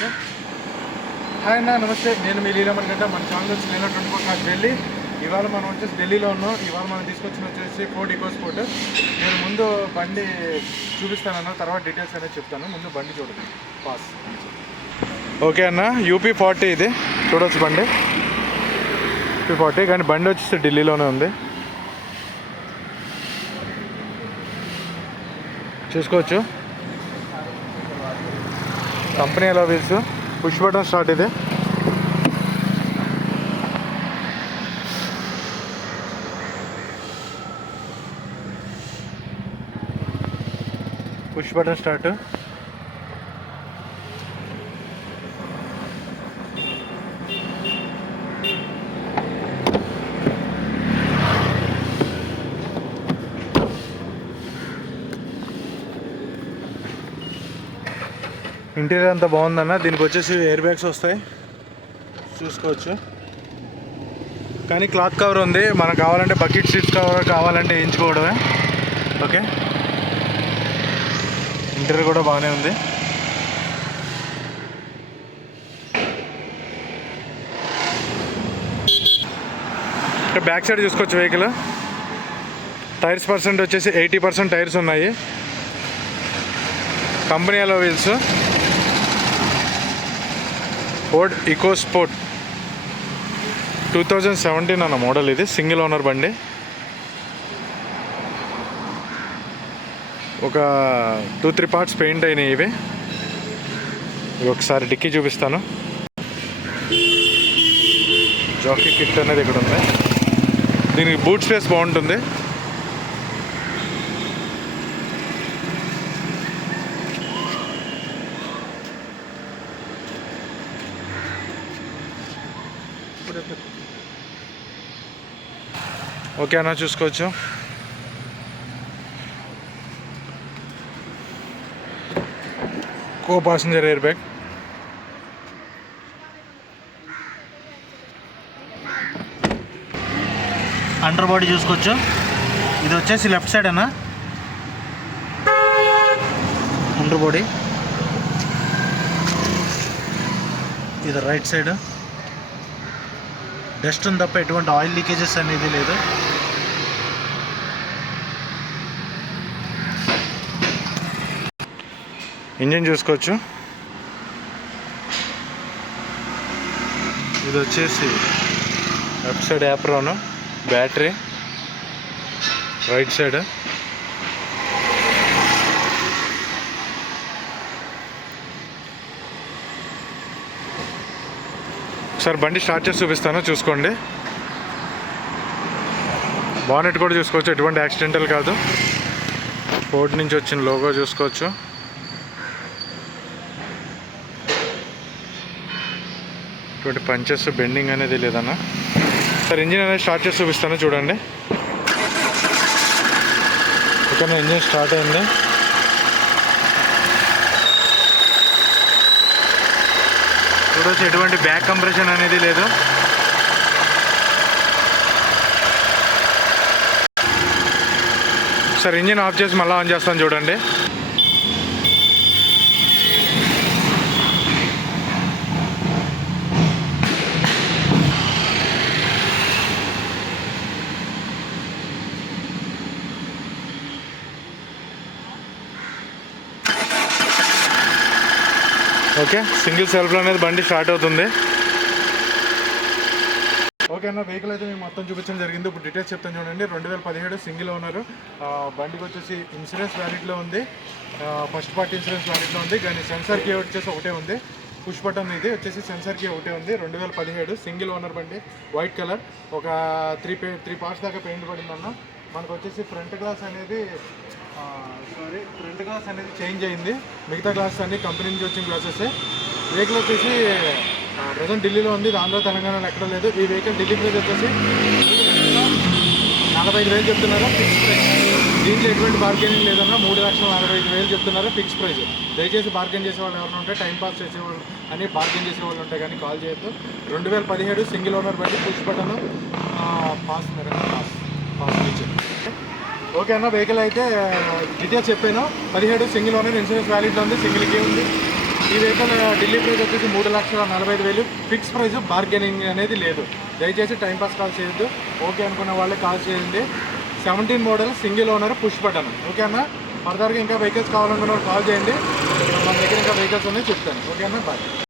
Okay. Hi అన్న, నమస్తే. నేను మీ లీలమణి గంట. మన ఛానల్ వచ్చి నేను 24 కాదు ఢిల్లీ. ఇవాళ మనం వచ్చేసి ఢిల్లీలో ఉన్నాం. ఇవాళ మనం తీసుకొచ్చిన వచ్చేసి ఫోర్డ్ ఈకోస్పోర్ట్. నేను ముందు బండి చూపిస్తానన్న, తర్వాత డీటెయిల్స్ అనేది చెప్తాను. ముందు బండి చూడండి. పాస్. ఓకే అన్న, UP40 ఇది చూడవచ్చు బండి. UP40 కానీ బండి వచ్చేసి ఢిల్లీలోనే ఉంది, చూసుకోవచ్చు. కంపెనీ ఎలా వీల్స్, పుష్ బటన్ స్టార్ట్. ఇది పుష్ బటన్ స్టార్ట్. ఇంటీరియర్ అంతా బాగుందన్న. దీనికి వచ్చేసి ఎయిర్ బ్యాగ్స్ వస్తాయి, చూసుకోవచ్చు. కానీ క్లాత్ కవర్ ఉంది, మనకు కావాలంటే బకెట్ సీట్స్ కవర్ కావాలంటే వేయించుకోవడమే. ఓకే, ఇంటీరియర్ కూడా బాగానే ఉంది. బ్యాక్ సైడ్ చూసుకోవచ్చు వెహికల్. టైర్స్ పర్సెంట్ వచ్చేసి 80% టైర్స్ ఉన్నాయి. కంపెనీ అలో వీల్స్. ఫోర్డ్ ఈకోస్పోర్ట్ 2017 అన్న మోడల్. ఇది సింగిల్ ఓనర్ బండి. ఒక 2-3 పార్ట్స్ పెయింట్ అయినాయి ఇవి. ఒకసారి డిక్కీ చూపిస్తాను. జాకీ కిట్ అనేది ఇక్కడ ఉంది. దీనికి బూట్ స్పేస్ బాగుంటుంది. ఓకే అన్న, చూసుకోవచ్చు. Co passenger air bag. Under body చూసుకోవచ్చు. ఇది వచ్చేసి లెఫ్ట్ సైడ్ అన్న అండర్ బాడీ. ఇది రైట్ సైడ్. డస్ట్ ఉంది తప్ప ఎటువంటి ఆయిల్ లీకేజెస్ అనేది లేదు. ఇంజిన్ చూసుకోవచ్చు. ఇది వచ్చేసి left side apron, battery right side. ఒకసారి బండి స్టార్ట్ చేసి చూపిస్తాను, చూసుకోండి. బానెట్ కూడా చూసుకోవచ్చు, ఎటువంటి యాక్సిడెంటల్ కాదు. ఫోర్డ్ నుంచి వచ్చిన లోగో చూసుకోవచ్చు. ఇటువంటి పంచెస్ బెండింగ్ అనేది లేదన్న. సార్ ఇంజిన్ అనేది స్టార్ట్ చేసి చూపిస్తాను, చూడండి. ఓకేనా, ఇంజిన్ స్టార్ట్ అయింది. చూడవచ్చు, ఎటువంటి బ్యాక్ కంప్రెషన్ అనేది లేదు. సార్ ఇంజిన్ ఆఫ్ చేసి మళ్ళీ ఆన్ చేస్తాను, చూడండి. ఓకే, సింగిల్ సెల్ఫ్లో అనేది బండి స్టార్ట్ అవుతుంది. ఓకే అన్న, వెహికల్ అయితే మేము మొత్తం చూపించడం జరిగింది. ఇప్పుడు డీటెయిల్స్ చెప్తాను చూడండి. 2017 సింగిల్ ఓనర్. బండికి వచ్చేసి ఇన్సూరెన్స్ వ్యాలిడ్లో ఉంది, ఫస్ట్ పార్టీ ఇన్సూరెన్స్ వ్యాలిడ్లో ఉంది. కానీ సెన్సార్ కీ వచ్చేసి ఒకటే ఉంది, పుష్ బటన్. ఇది వచ్చేసి సెన్సార్ కీ ఒకటే ఉంది. 2017 సింగిల్ ఓనర్ బండి, వైట్ కలర్. ఒక 3 పార్ట్స్ దాకా పెయింట్ పడిందన్న. మనకు వచ్చేసి ఫ్రంట్ గ్లాస్ అనేది చేంజ్ అయింది. మిగతా గ్లాసెస్ అన్ని కంపెనీ నుంచి వచ్చిన గ్లాసెస్. వెహికల్ వచ్చేసి ప్రజెంట్ ఢిల్లీలో ఉంది, ఆంధ్ర తెలంగాణలో ఎక్కడ లేదు. ఈ వెహికల్ ఢిల్లీ ప్రైస్ వచ్చేసి 45,000 చెప్తున్నారు, ఫిక్స్ ప్రైస్. దీంట్లో ఎటువంటి బార్గెనింగ్ లేదన్నా. 3,45,000 చెప్తున్నారు, ఫిక్స్ ప్రైస్. దయచేసి బార్గెన్ చేసే వాళ్ళు ఎవరైనా ఉంటే, టైం పాస్ చేసేవాళ్ళు అని బార్గెన్ చేసే వాళ్ళు ఉంటే కానీ కాల్ చేయొద్దు. 2017 సింగిల్ ఓనర్ బండి, push button, pass feature. Okay అన్న, వెహికల్ అయితే డీటెయిల్స్ చెప్పాను. 17 సింగిల్ ఓనర్, ఇన్సూరెన్స్ వ్యాలిడ్లో ఉంది, సింగిల్ కీ ఉంది. ఈ వెహికల్ ఢిల్లీ ప్రైస్ వచ్చేసి 3,45,000 ఫిక్స్ ప్రైస్, బార్గెనింగ్ అనేది లేదు. దయచేసి టైంపాస్ కాల్ చేయొద్దు. ఓకే అనుకున్న వాళ్ళే కాల్ చేయండి. 17 model, single owner, push button. Okay అన్న. ఫర్దర్గా ఇంకా వెహికల్స్ కావాలనుకున్న వాళ్ళు కాల్ చేయండి. మన దగ్గర ఇంకా వెహికల్స్ ఉన్నాయి చెప్తాను. ఓకే అన్న, బాయ్.